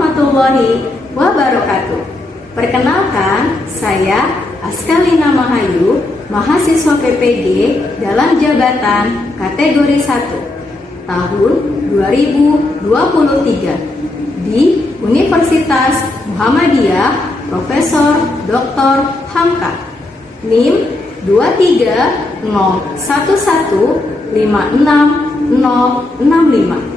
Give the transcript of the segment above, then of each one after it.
warahmatullahi wabarakatuh. Perkenalkan, saya Askalina Mahayu, mahasiswa PPG dalam jabatan kategori 1 tahun 2023 di Universitas Muhammadiyah Profesor Dr. Hamka, NIM 230115665.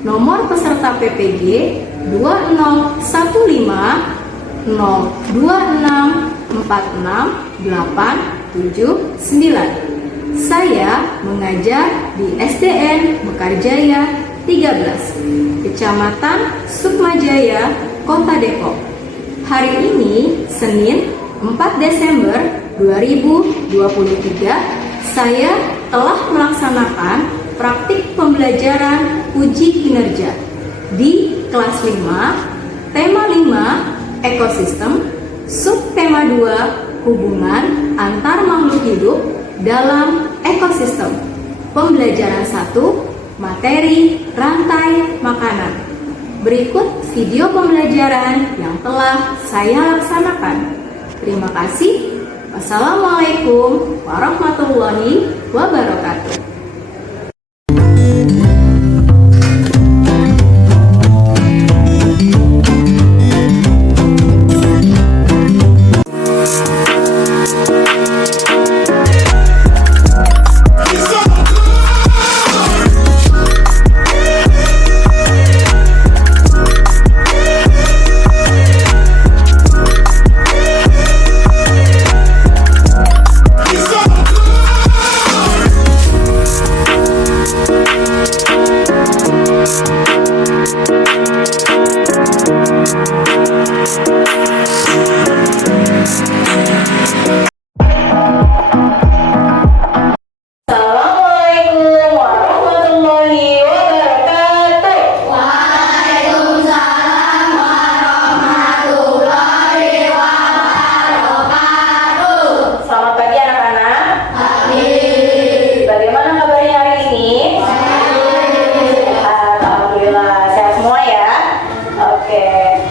Nomor peserta PPG 2015264689. Saya mengajar di SDN Mekarjaya 13, Kecamatan Sukmajaya, Kota Depok. Hari ini, Senin 4 Desember 2023, saya telah melaksanakan praktik pembelajaran uji kinerja di kelas 5, tema 5, ekosistem, subtema 2, hubungan antar makhluk hidup dalam ekosistem. Pembelajaran 1, materi rantai makanan. Berikut video pembelajaran yang telah saya laksanakan. Terima kasih. Wassalamualaikum warahmatullahi wabarakatuh.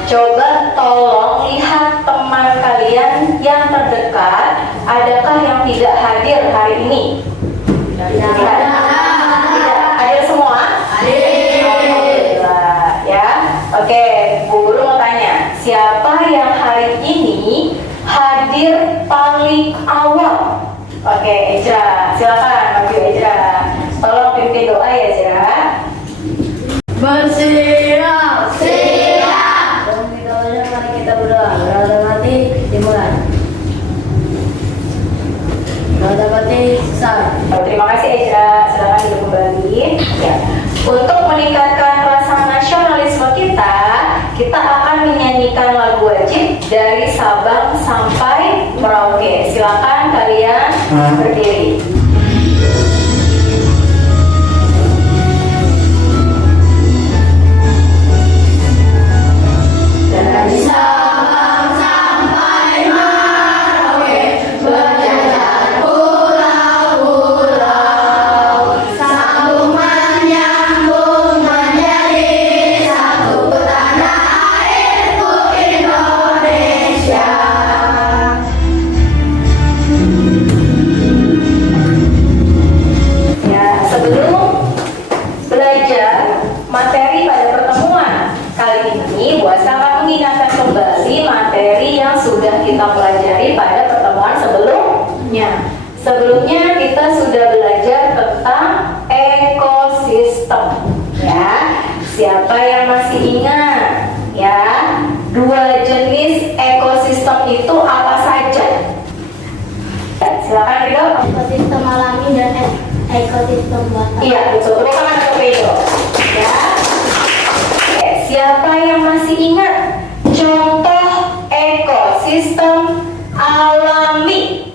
Coba tolong lihat teman kalian yang terdekat, adakah yang tidak hadir hari ini? Tidak. Hadir semua? Hadir. Alhamdulillah ya. Oke, Bu Guru mau tanya, siapa yang hari ini hadir paling awal? Oke, Ejra, silakan maju Ejra. Tolong pimpin doa ya, Ejra. Bersiap, siap. Dalam videonya mari kita berdoa. Berada mati dimulai. Berada mati selesai. Terima kasih Ejra, silakan duduk kembali. Ya. Untuk meningkatkan rasa nasionalisme kita akan menyanyikan lagu wajib dari Sabang sampai Merauke. Silakan kalian berdiri. Dari Sabang sampai Merauke, berjajar pulau-pulau, sambung menyambung menjadi satu tanah airku Indonesia. Ya, sebelum belajar materi pada pertemuan kali ini, buat akan mengingatkan kembali materi yang sudah kita pelajari pada pertemuan sebelumnya. Sebelumnya kita sudah belajar tentang ekosistem. Ya, siapa yang masih ingat? Ya, dua jenis ekosistem itu apa saja? Ya, silakan Rido. Ekosistem alami dan ekosistem buatan. Iya, betul. Tepuk tangan untuk Rido. Ya. Siapa yang masih ingat contoh ekosistem alami?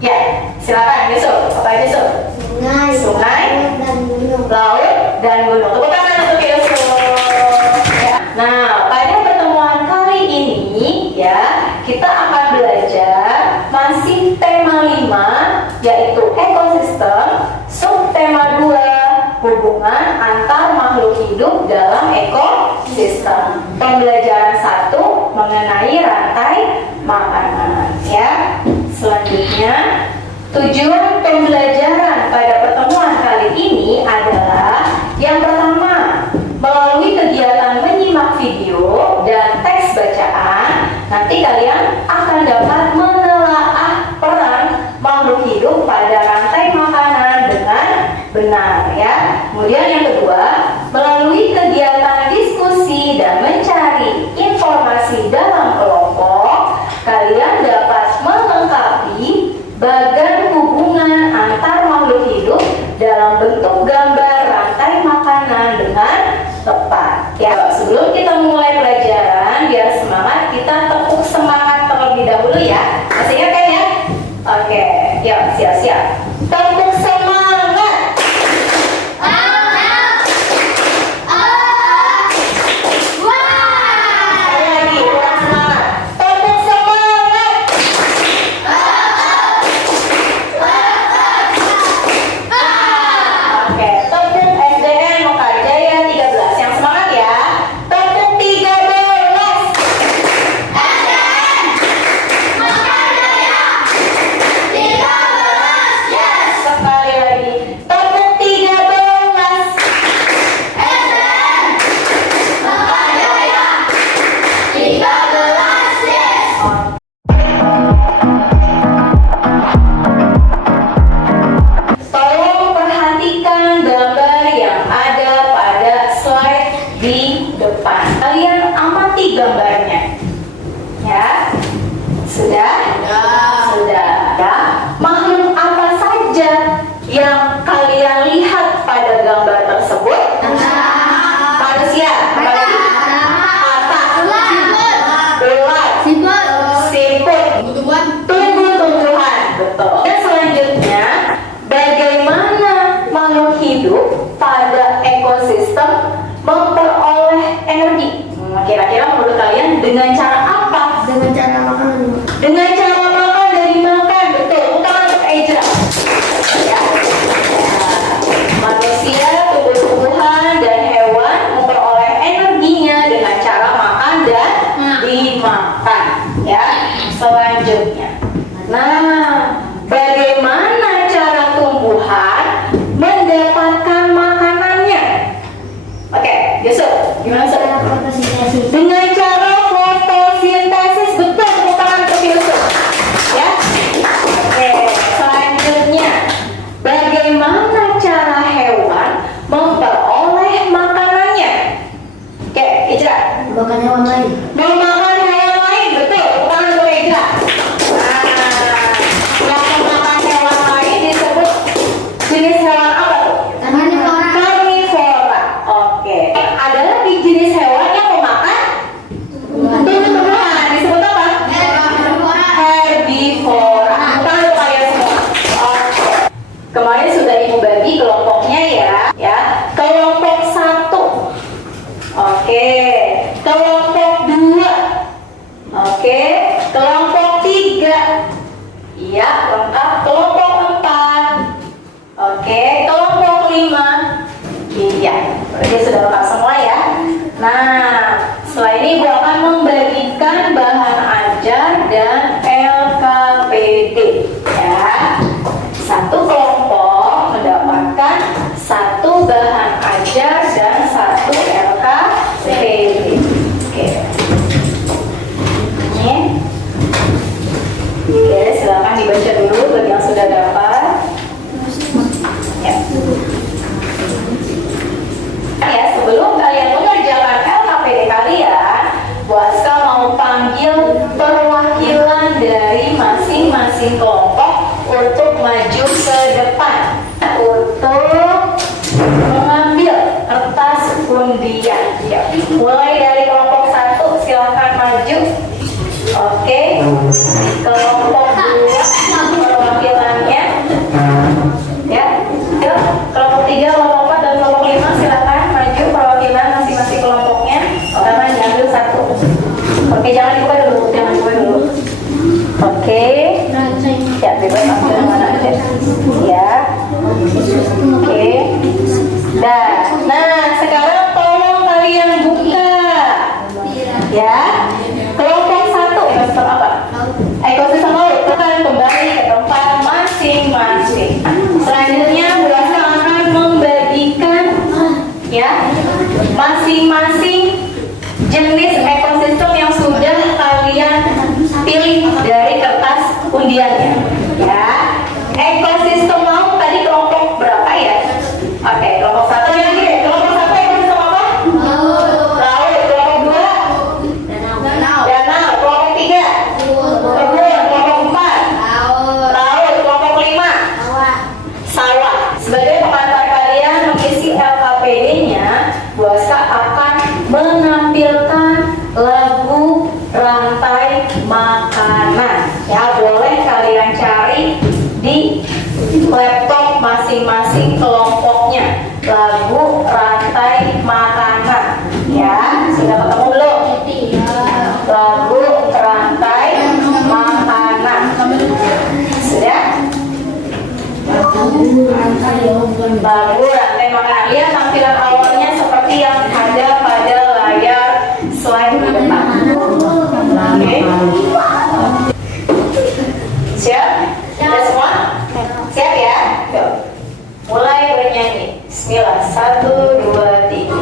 Ya, silakan Yusuf. Apa aja Yusuf? Sungai, dan gunung. laut, dan gunung. Tepuk tangan untuk Yusuf. Ya. Nah, pada pertemuan kali ini ya, kita akan belajar masih tema 5, yaitu ekosistem, subtema 2, hubungan antar makhluk hidup dalam ekosistem. sistem. Pembelajaran 1 mengenai rantai makanan ya. Selanjutnya, tujuan pembelajaran pada pertemuan kali ini adalah yang pertama, melalui kegiatan menyimak video dan teks bacaan, nanti kalian akan dapat menelaah peran makhluk hidup pada rantai makanan dengan benar ya. Kemudian yang kedua, melalui kegiatan diskusi dan mencari informasi dalam kelompok, kalian dapat melengkapi bagan hubungan antar makhluk hidup dalam bentuk gambar rantai makanan dengan tepat. Ya, sebelum kita mulai pelajaran, biar semangat, kita tepuk semangat terlebih dahulu ya. Masih ingat kan ya? Oke, yuk siap-siap. Tepuk semangat. Sekali lagi, kurang semangat. Tepuk semangat. Oke, tepuk SDN Mekarjaya 13. Yang semangat ya. Tepuk 13. Sekali lagi. Tepuk 13. Tolong perhatikan gambar yang ada pada slide di depan. Kalian amati gambarnya. Ya. Sudah? Sudah. Ya. Makhluk apa saja yang kalian lihat pada gambar tersebut? Manusia. Apalagi? Ulat. Siput. Tumbuh-tumbuhan. Betul. Dan selanjutnya, bagaimana makhluk hidup pada ekosistem memperoleh energi? Kira-kira menurut kalian dengan cara apa? Dengan cara makan. Dengan cara makan dan dimakan. Betul. Utama untuk Ejra. Ya. Manusia, tumbuh-tumbuhan, dan hewan memperoleh energinya dengan cara makan dan dimakan. Ya. Selanjutnya. Nah, bagaimana cara tumbuhan mendapatkan makanannya? Oke, Yusuf, gimana Yusuf? Dengan cara fotosintesis. Betul, tepuk tangan untuk Yusuf. Ya. Oke, selanjutnya, bagaimana cara hewan memperoleh makanannya? Oke, Ijra. Makan hewan lain. Memakan hewan lain, betul. Tepuk tangan untuk Ijra. Nah, yang memakan hewan lain disebut jenis hewan apa tuh? Karnivora. Oke. Ada lagi jenis hewan yang memakan tumbuh-tumbuhan. Disebut apa? Herbivora. Tangan untuk kalian semua. Oke. Kemarin sudah Ibu bagi kelompoknya ya. Ya. Kelompok 1. Oke. Kelompok 2. Oke. Kelompok 3. Iya, lengkap. Kelompok 4. Oke, kelompok 5. Iya, berarti sudah lengkap semua ya. Nah, setelah ini Ibu akan membagikan bahan ajar dan LKPD ya. Satu kelompok mendapatkan satu bahan ajar dan satu LKPD. Oke. Ini. Oke, silakan dibaca dulu bagi yang sudah dapat. Ya. Ya, sebelum kalian mengerjakan LKPD kalian, Bu Aska mau panggil perwakilan dari masing-masing kelompok untuk maju ke depan untuk mengambil kertas undian. Ya. Mulai dari kelompok 1, silakan maju. Oke. Kelompok 2 perwakilannya. Ya. Yuk, kelompok 3, kelompok 4 dan kelompok 5 silakan maju perwakilan masing-masing kelompoknya. Pertama diambil 1. Oke, jangan dibuka dulu, Oke. Ya, bebas ambil mana aja. Ya. Oke. Nah, sekarang tolong kalian buka Ya. Kelompok 1 ekosistem apa? Ekosistem laut. Kalian kembali ke tempat masing-masing. Selanjutnya Bu Asa akan membagikan ya masing-masing jenis ekosistem yang sudah kalian pilih dari kertas undiannya. Ya. Ekosistem laut tadi kelompok berapa ya? Oke, kelompok 1 yang ini. Kelompok 1 ekosistem apa? Laut. Kelompok 2 danau. Kelompok 3 kebun. Kelompok 4 laut. Kelompok 5 sawah. Sebagai pengantar kalian mengisi LKPD-nya, Bu Aska akan menampilkan lagu rantai makanan. Ya, boleh kalian cari di laptop masing-masing kelompoknya. Lagu rantai makanan. Ya, sudah ketemu belum? Lagu rantai makanan. Sudah? Lagu rantai makanan. Lihat tampilan awalnya seperti yang ada pada layar slide di depan. Oke. Siap? Sudah semua? Siap ya? Yuk. Mulai bernyanyi. Bismillah. 1, 2, 3.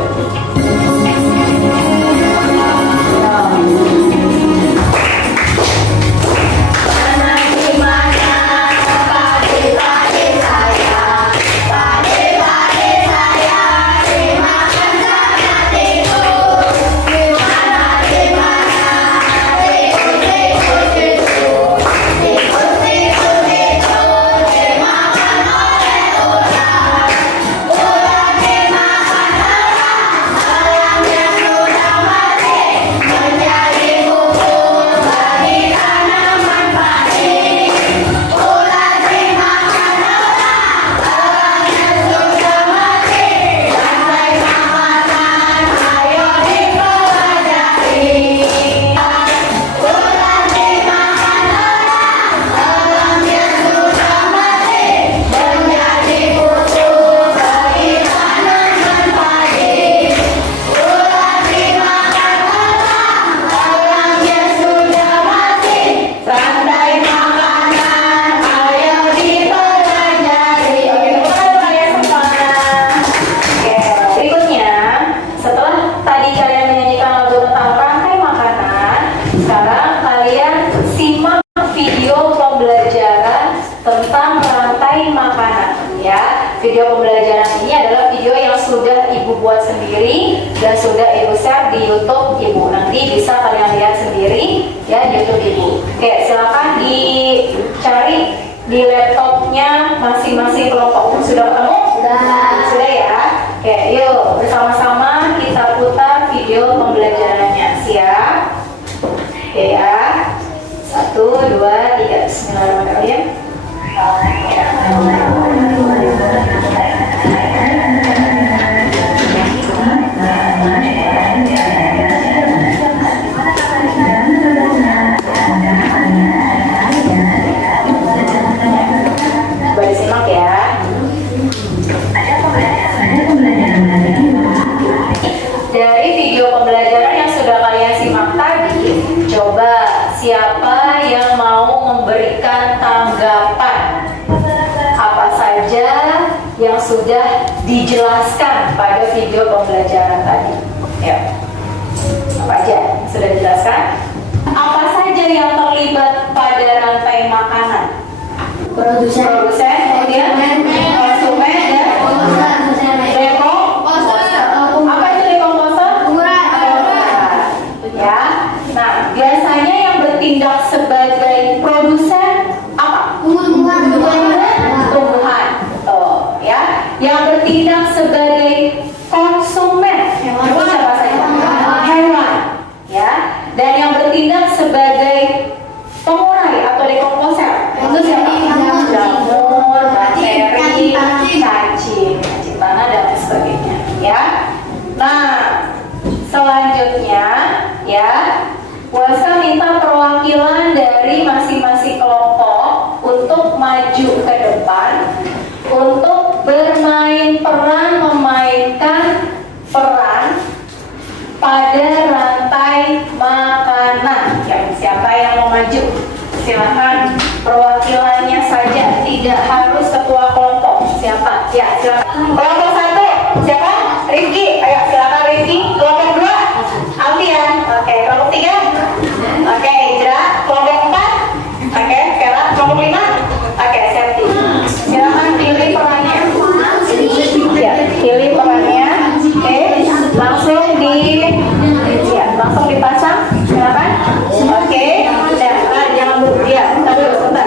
Video pembelajaran ini adalah video yang sudah Ibu buat sendiri dan sudah Ibu share di YouTube Ibu. Nanti bisa kalian lihat sendiri ya di YouTube Ibu. Oke, silakan dicari di laptopnya masing-masing kelompok. Sudah ketemu? Sudah ya? Oke, yuk bersama-sama kita putar video pembelajarannya. Siap? Oke ya. 1, 2, 3. Bismillahirrahmanirrahim. Coba disimak ya. Dari video pembelajaran yang sudah kalian simak tadi, coba siapa yang mau memberikan tanggapan apa saja yang sudah dijelaskan pada video pembelajaran tadi? Ya, apa aja yang sudah dijelaskan? Apa saja yang terlibat pada rantai makanan? Produsen, kemudian konsumen, dan dekomposer. Apa itu dekomposer? Ya. Nah, biasanya yang bertindak sebagai produsen apa? Tumbuhan. Betul, ya. Yang bertindak sebagai konsumen itu siapa saja? Hewan. Ya. Dan yang bertindak sebagai pengurai atau dekomposer itu siapa? Jamur, bakteri, cacing tanah dan lain sebagainya. Ya. Nah, selanjutnya ya, Wasa minta perwakilan dari masing-masing kelompok untuk maju ke depan untuk memainkan peran pada rantai Silakan perwakilannya saja, tidak harus ketua kelompok. Siapa? Ya, silakan. Kelompok 1, siapa? Rifki. Ayo, silakan Rifki. Kelompok 2, Alfian. Oke, kelompok 3. Oke, Hijra. Kelompok 4. Oke, Vera. Kelompok 5. Oke, Septi. Silakan pilih perannya. Ya, pilih perannya. Oke, langsung langsung dipasang. Silakan. Oke, jangan ya, sebentar.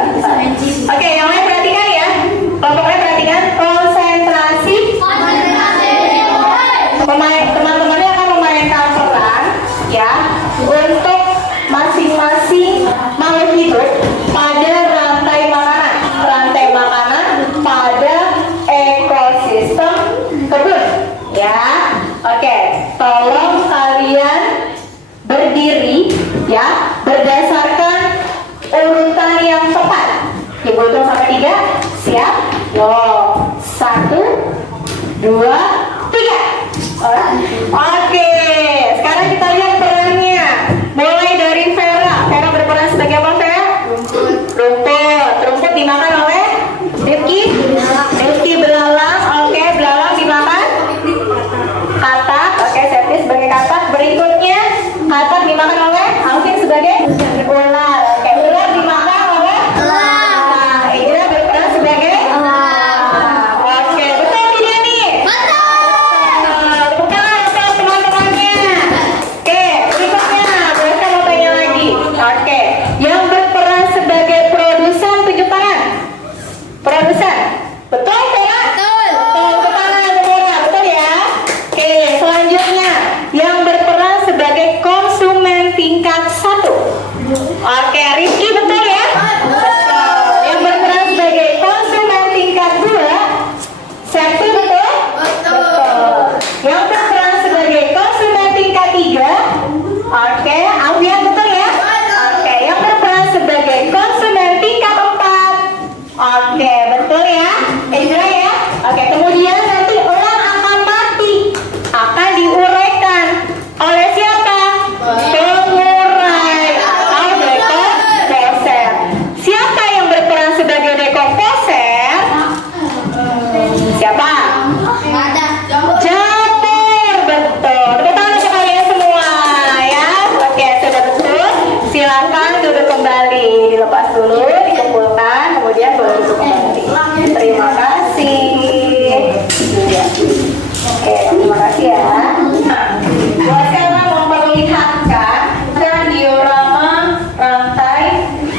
Oke, yang lain perhatikan ya. Kelompoknya perhatikan, konsentrasi. Teman-temannya akan memainkan peran ya untuk masing-masing makhluk hidup pada rantai makanan pada ekosistem kebun ya. Oke, tolong kalian berdiri ya berdasarkan urutan yang tepat. Hitung sampai 3. Siap? Yo, 1, 2, 3. Oke, sekarang kita lihat perannya. Mulai dari Vera. Vera berperan sebagai apa, Vera? Rumput dimakan oleh Rifki. Rifki belalang. Oke, belalang dimakan katak. Oke, Septi sebagai katak. Berikutnya katak dimakan oleh Alvin sebagai ular. Oke, ular dimakan oleh Ira berperan sebagai Oke, betul tidak nih? Bukan untuk teman-temannya. Oke, berikutnya saya mau tanya lagi. Oke, yang berperan sebagai produsen tunjuk tangan. Produsen, betul Vera? Betul. Tunjuk tangan Vera, betul ya? Oke, selanjutnya yang berperan sebagai konsumen tingkat 1. Oke, Rifki betul ya? Betul. Yang berperan sebagai konsumen tingkat 2, Septi betul? Betul. Yang berperan sebagai konsumen tingkat 3, oke, Alfian betul ya? Oke, yang berperan sebagai konsumen tingkat 4, oke, betul ya? Ejra ya? Oke, kemudian nanti elang akan mati, akan diuraikan oleh siapa? Pengurai atau dekomposer. Siapa yang berperan sebagai dekomposer? Siapa? Jamur, betul. Tepuk tangan untuk kalian semua ya. Oke, sudah betul. Silakan duduk kembali, dilepas dulu, dikumpulkan, kemudian boleh duduk kembali. Terima kasih. Oke, terima kasih ya. Nah, buat sekarang memperlihatkan diorama rantai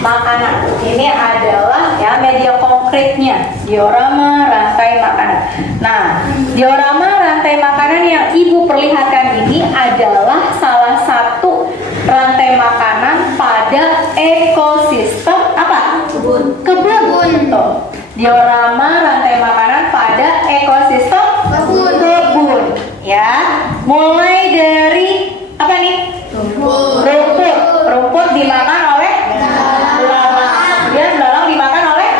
makanan. Ini adalah ya media konkretnya, diorama rantai makanan. Nah, diorama rantai makanan yang Ibu perlihatkan ini adalah salah satu rantai makanan pada ekosistem apa? Kebun. Tuh. Diorama rantai makanan pada ekosistem kebun. Ya, mulai dari apa nih? Rumput dimakan oleh belalang. Kemudian belalang dimakan oleh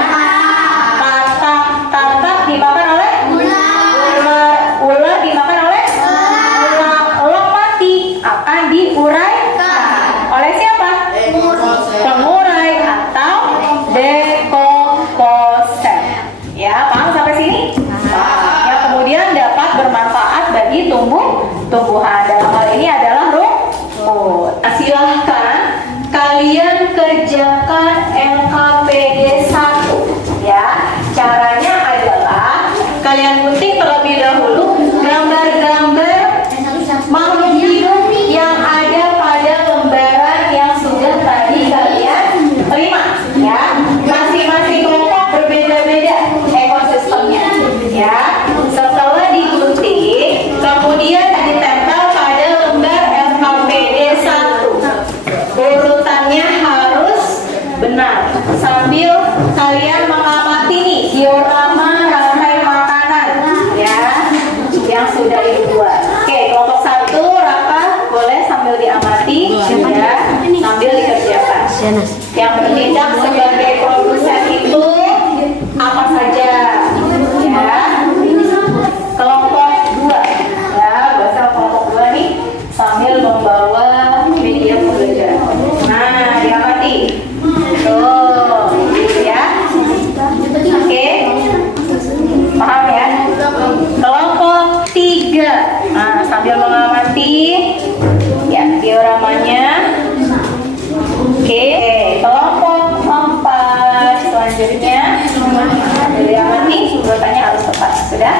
katak dimakan oleh ular dimakan oleh elang mati, akan diuraikan oleh siapa? Pengurai atau dekomposer. Ya, paham sampai sini? Yang kemudian dapat bermanfaat bagi tumbuhan. Dalam hal ini adalah rumput. Silahkan kalian kerjakan LKPD 1 ya. Caranya adalah kalian gunting terlebih dahulu gambar-gambar makhluk hidup yang ada pada lembaran yang sudah tadi kalian terima ya. Masing-masing kelompok berbeda-beda ekosistemnya ya. Setelah digunting kemudian ditempel pada lembar LKPD 1. Urutannya harus benar sambil kalian mengamati nih diorama rantai makanan ya yang sudah Ibu buat. Oke, kelompok 1 Rafa boleh sambil diamati ya, sambil dikerjakan. Yang bertindak sebagai produsen itu apa saja ya. Kelompok 2 ya, bahasa kelompok 2 nih sambil membawa media pembelajaran. Nah, diamati. Tuh. Pak. Sudah?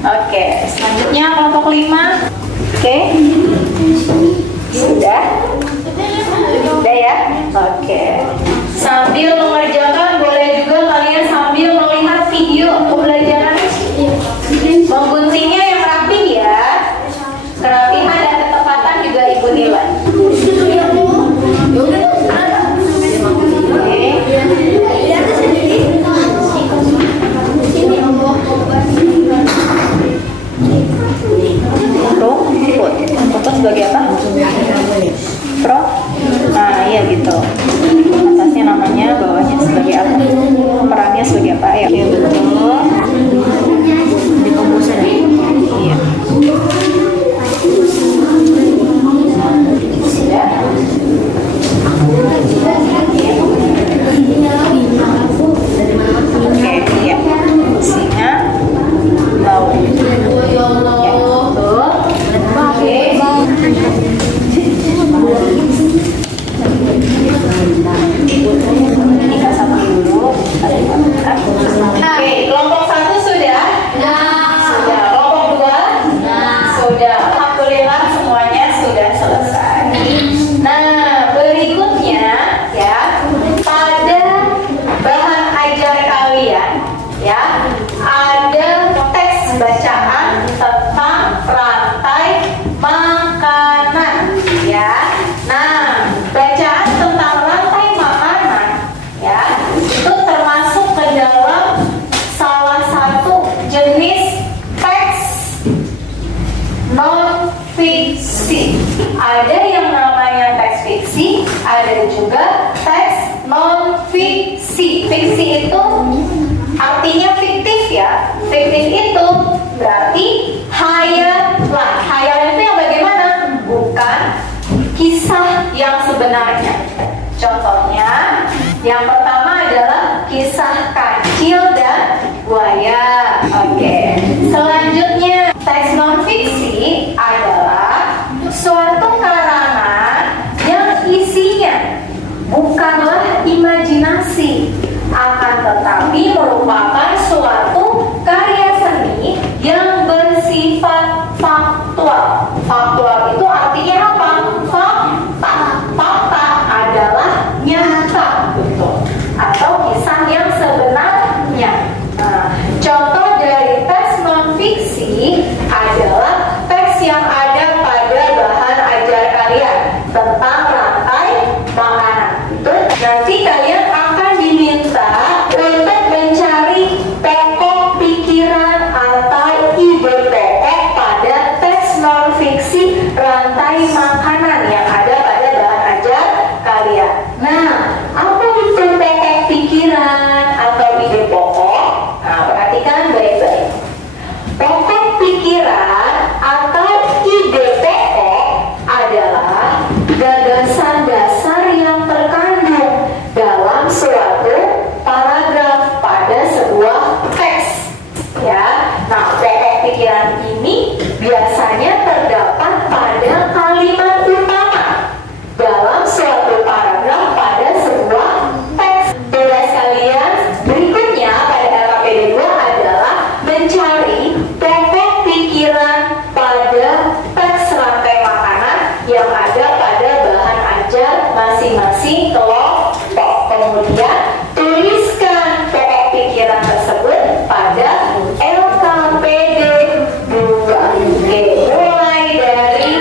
Oke, selanjutnya kelompok 5. Oke. Sudah? Sudah ya? Oke. Sambil mengerjakan, boleh juga kalian sambil melihat video pembelajaran. Mengguntingnya yang rapi ya. Kerapihan dan ketepatan juga ibu nilai. Foto sebagai apa? Pro? Nah iya gitu. Atasnya namanya, bawahnya sebagai apa? Perannya sebagai apa? Ya betul. Di komposer. Iya. Sudah. Oke, iya. Singa laut. Ya, betul. Oke. Kita sampai dulu. Oke, kelompok 1 sudah? Sudah. Kelompok 2? Sudah. Alhamdulillah semuanya sudah selesai. Nah, berikutnya ya, pada bahan ajar kalian ya, ada teks bacaan tentang rantai makanan ya. Nah, bacaan tentang rantai makanan ya, itu termasuk ke dalam salah satu jenis teks non-fiksi. Ada yang namanya teks fiksi, ada juga teks non-fiksi. Fiksi itu artinya fiktif ya. Fiktif itu berarti hayalan. Hayalan itu yang bagaimana? Bukan kisah yang sebenarnya. Contohnya, yang pertama adalah kisah kancil dan buaya. Oke. Selanjutnya, teks non-fiksi adalah suatu karangan yang isinya bukanlah imajinasi, akan tetapi merupakan suatu karya seni yang bersifat faktual. Faktual itu artinya apa? Fakta. Fakta adalah nyata, betul. Atau kisah yang sebenarnya. Nah, contoh dari teks non-fiksi adalah teks yang ada pada bahan ajar kalian tentang rantai makanan. Itu nanti kalian akan diminta untuk mencari pokok pikiran atau ide pokok pada teks non-fiksi rantai makanan yang ada pada bahan ajar kalian. Nah, apa itu pokok pikiran atau ide pokok? Nah, perhatikan baik-baik. Pokok pikiran atau ide pokok adalah gagasan dasar yang terkandung dalam suatu paragraf pada sebuah teks ya. Nah, pokok pikiran ini biasanya terdapat pada kalimat utama dalam suatu paragraf pada sebuah teks. Tugas kalian berikutnya pada LKPD 2 adalah mencari pokok pikiran pada teks rantai makanan yang ada pada bahan ajar masing-masing kelompok. Kemudian tuliskan pokok pikiran tersebut pada LKPD 2. Oke, mulai dari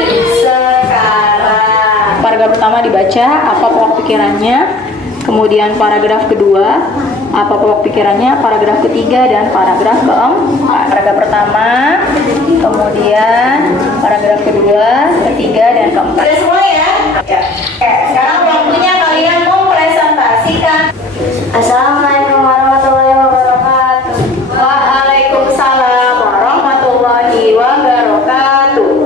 sekarang. Paragraf pertama dibaca, apa pokok pikirannya. Kemudian paragraf kedua, apa pokok pikirannya. Paragraf ketiga dan paragraf keempat. Paragraf pertama, kemudian paragraf kedua, ketiga dan keempat. Sudah semua ya? Ya. Sekarang waktunya kalian mempresentasikan. Assalamualaikum warahmatullahi wabarakatuh. Waalaikumsalam warahmatullahi wabarakatuh.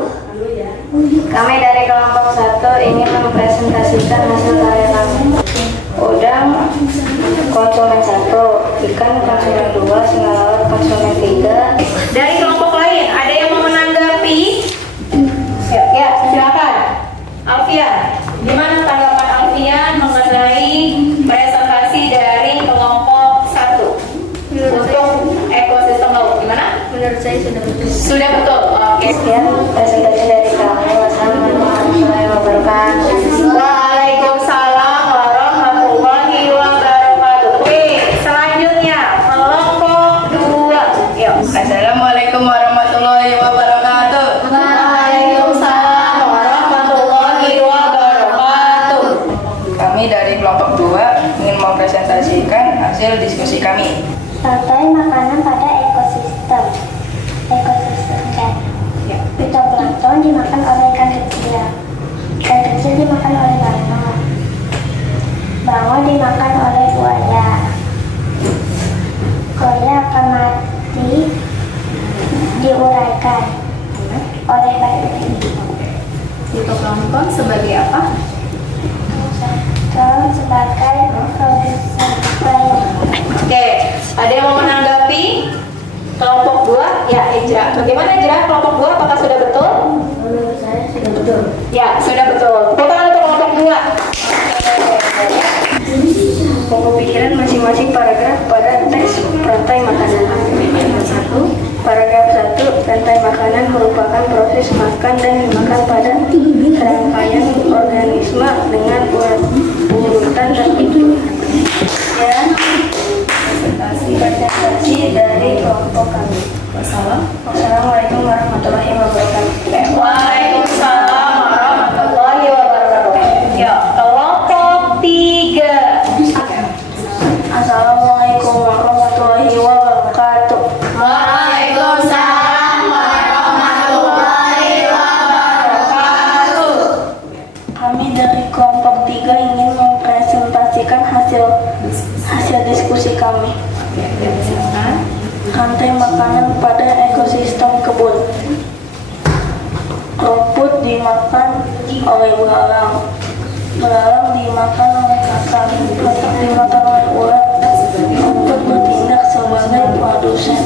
Kami dari kelompok 1 ingin mempresentasikan hasil karya kami. Udang konsumen 1, ikan konsumen 2, singa laut konsumen 3. Dari kelompok lain, ada yang mau menanggapi? Ya, silakan. Alfian, gimana tanggapan Alfian mengenai presentasi dari kelompok 1 untuk ekosistem laut? Gimana? Sudah betul. Oke. Sekian presentasi dari kami. Wassalamualaikum warahmatullahi wabarakatuh. Waalaikumsalam warahmatullahi wabarakatuh. Wih, selanjutnya kelompok 2. Yuk. Assalamualaikum warahmatullahi wabarakatuh. Waalaikumsalam warahmatullahi wabarakatuh. Kami dari kelompok 2 ingin mempresentasikan hasil diskusi kami. Rantai makanan pada ekosistem. Fitoplankton dimakan oleh ikan kecil. Ikan kecil dimakan oleh bangau. Bangau dimakan oleh buaya. Buaya akan mati diuraikan oleh bakteri. Fitoplankton sebagai apa? Sebagai produsen protein. Oke, ada yang mau menanggapi? Kelompok 2, ya Ijra. Bagaimana Ijra? Kelompok 2 apakah sudah betul? Menurut saya sudah betul. Ya, sudah betul. Tepuk tangan untuk kelompok 2. Pokok pikiran masing-masing paragraf pada teks rantai makanan. 1. Paragraf 1. Rantai makanan merupakan proses makan dan dimakan pada rangkaian organisme dengan urutan tertentu. Ya, presentasi dari kelompok kami. Wassalamualaikum warahmatullahi wabarakatuh. Waalaikumsalam warahmatullahi wabarakatuh. Ya, kelompok 3. Assalamualaikum warahmatullahi wabarakatuh. Waalaikumsalam warahmatullahi wabarakatuh. Kami dari kelompok 3 ingin mempresentasikan hasil diskusi kami. Rantai makanan pada ekosistem kebun. Rumput dimakan oleh belalang. Belalang dimakan oleh kakak. Kakak dimakan oleh ulat. Rumput bertindak sebagai produsen.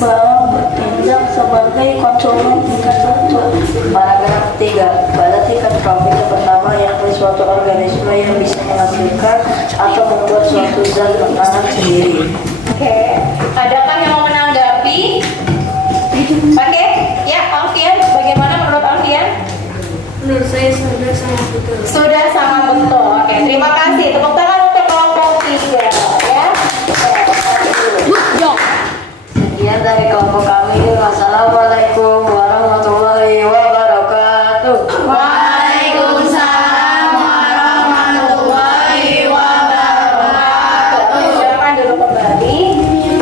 Belalang bertindak sebagai konsumen tingkat 1. Paragraf 3. Pada tingkat profil pertama, yakni suatu organisme yang bisa menghasilkan atau membuat suatu zat makanan sendiri. Oke, adakah yang mau menanggapi? Oke, ya Alfian, bagaimana menurut Alfian? Menurut saya sudah sangat betul. Sudah sangat betul. Oke, terima kasih. Tepuk tangan untuk kelompok 3 ya. Sekian dari kelompok kami. Wassalamualaikum warahmatullahi wabarakatuh. Waalaikumsalam warahmatullahi wabarakatuh. Silakan duduk kembali.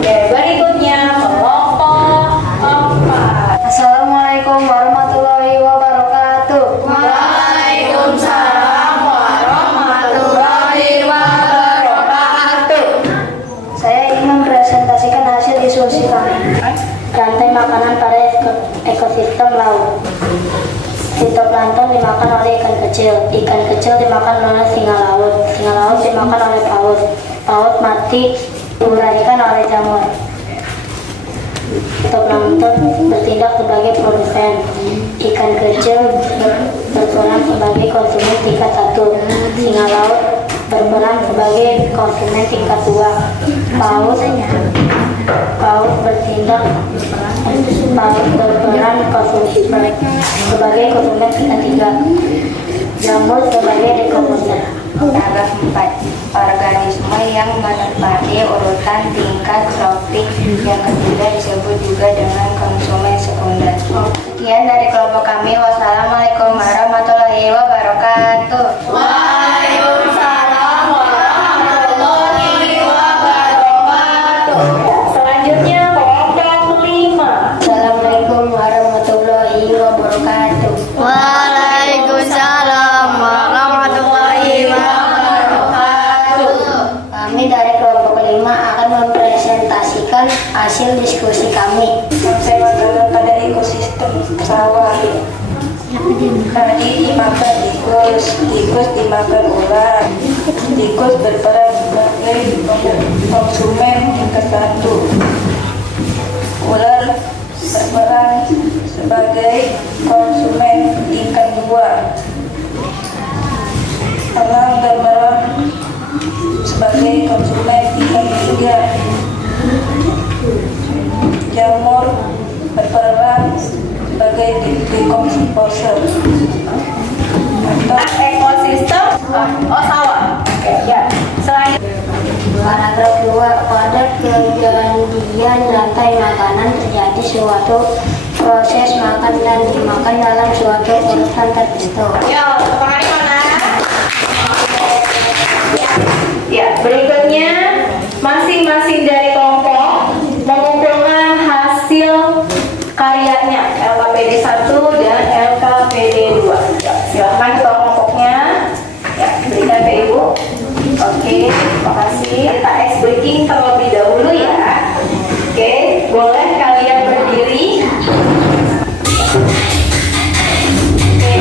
Oke, berikutnya kelompok 4. Assalamualaikum warahmatullahi wabarakatuh. Waalaikumsalam warahmatullahi wabarakatuh. Saya ingin mempresentasikan hasil diskusi kami. Rantai makanan pada ekosistem laut. Fitoplankton dimakan oleh ikan kecil. Ikan kecil dimakan oleh singa laut. Singa laut dimakan oleh paus. Paus mati diuraikan oleh jamur. Fitoplankton bertindak sebagai produsen. Ikan kecil berperan sebagai konsumen tingkat 1. Singa laut berperan sebagai konsumen tingkat 2. Paus berperan sebagai konsumen tingkat 3. Jamur sebagai dekomposer. Paragraf 4. Organisme yang menempati urutan tingkat tropik yang ketiga disebut juga dengan konsumen sekunder. Sekian dari kelompok kami. Wassalamualaikum warahmatullahi wabarakatuh. Waalaikumsalam warahmatullahi wabarakatuh. Selanjutnya kelompok 5. Assalamualaikum warahmatullahi wabarakatuh. Waalaikumsalam warahmatullahi wabarakatuh. Kami dari kelompok 5 akan mempresentasikan hasil diskusi kami. Rantai makanan pada ekosistem sawah. Tadi dimakan tikus, tikus dimakan ular. Tikus berperan sebagai konsumen tingkat 1. Ular berperan sebagai konsumen tingkat 2. Elang berperan sebagai konsumen tingkat 3. Jamur berperan sebagai decomposer atau Ekosistem sawah. Oke, ya. Selanjutnya. Paragraf 2. Pada pergantian rantai makanan terjadi suatu proses makan dan dimakan dalam suatu urutan tertentu. Yo, teman mana? Ya, berikutnya masing-masing dari kelompok mengumpulkan hasil karyanya LKPD 1 dan LKPD 2. Ya, silahkan ketua kelompoknya. Ya, berikan ke Ibu. Oke, terima kasih. Kita ice breaking terlebih dahulu ya. Oke, boleh kalian berdiri. Oke.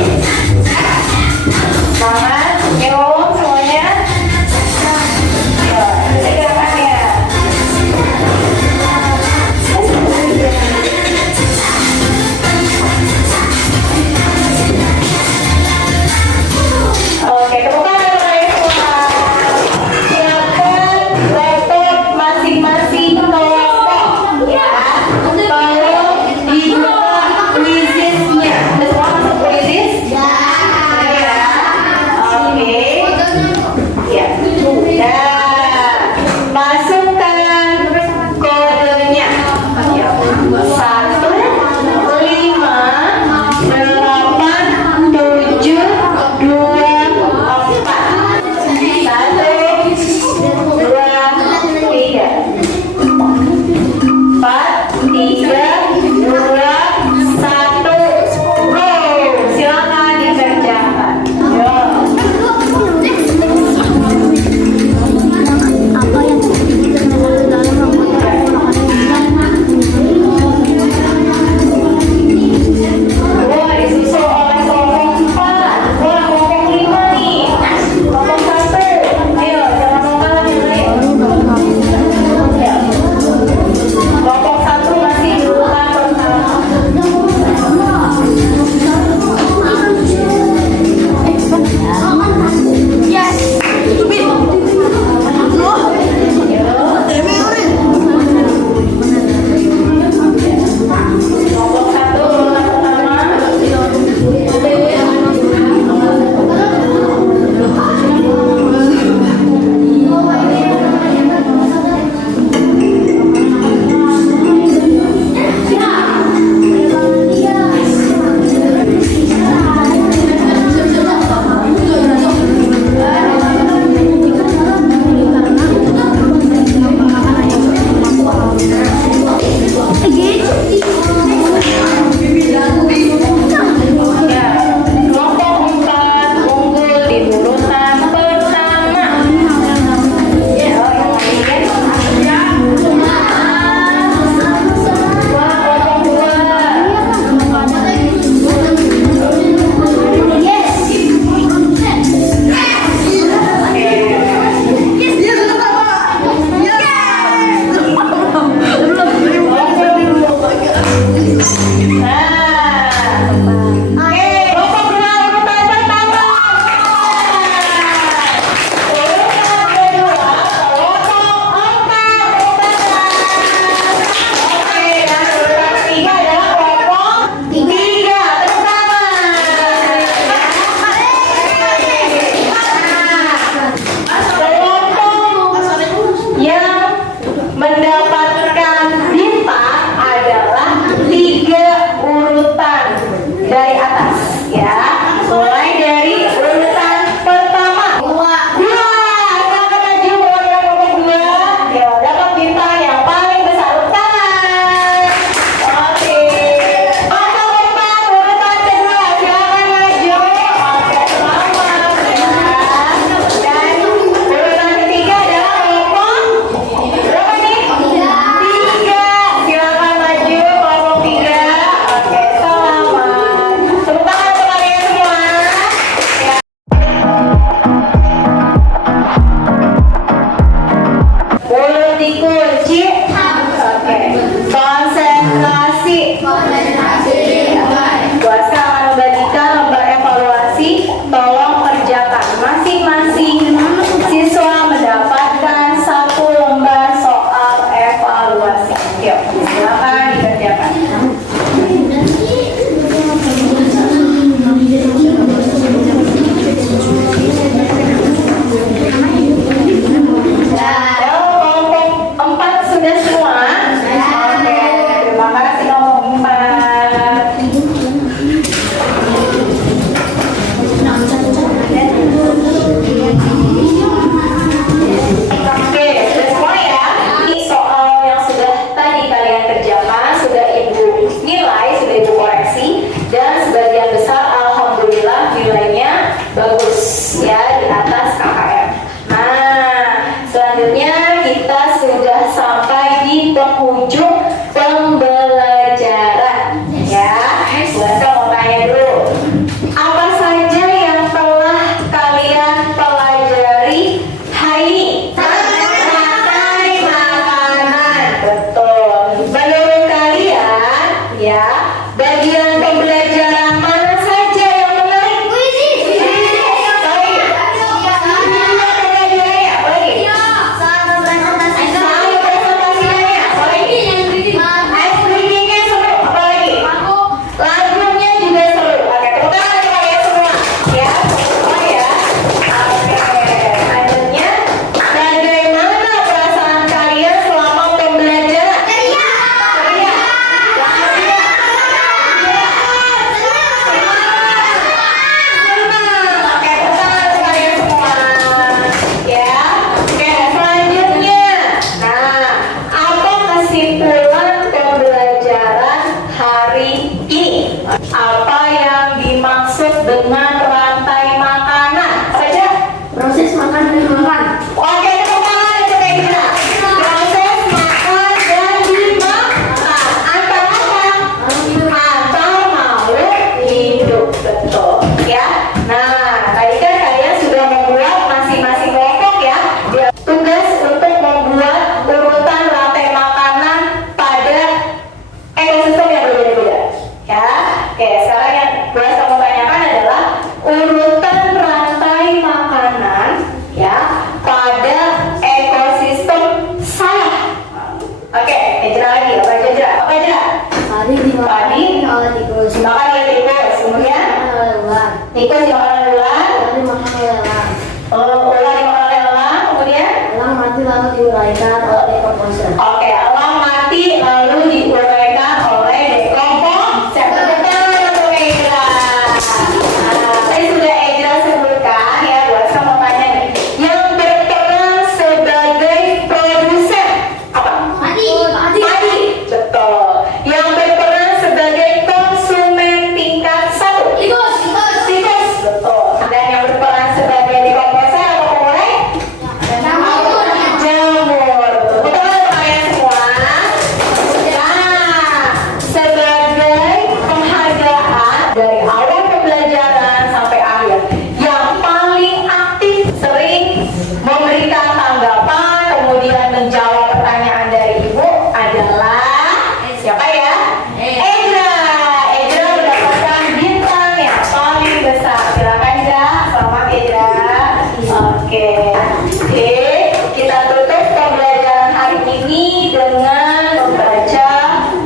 Oke, kita tutup pembelajaran hari ini dengan membaca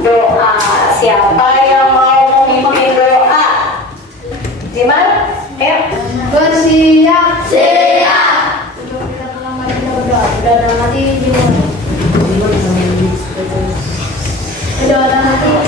doa. Siapa yang mau memimpin doa? Jiman? Ayo. Bersiap. Siap. Kita berdoa. Berdoa mati di mana? Berdoa mati.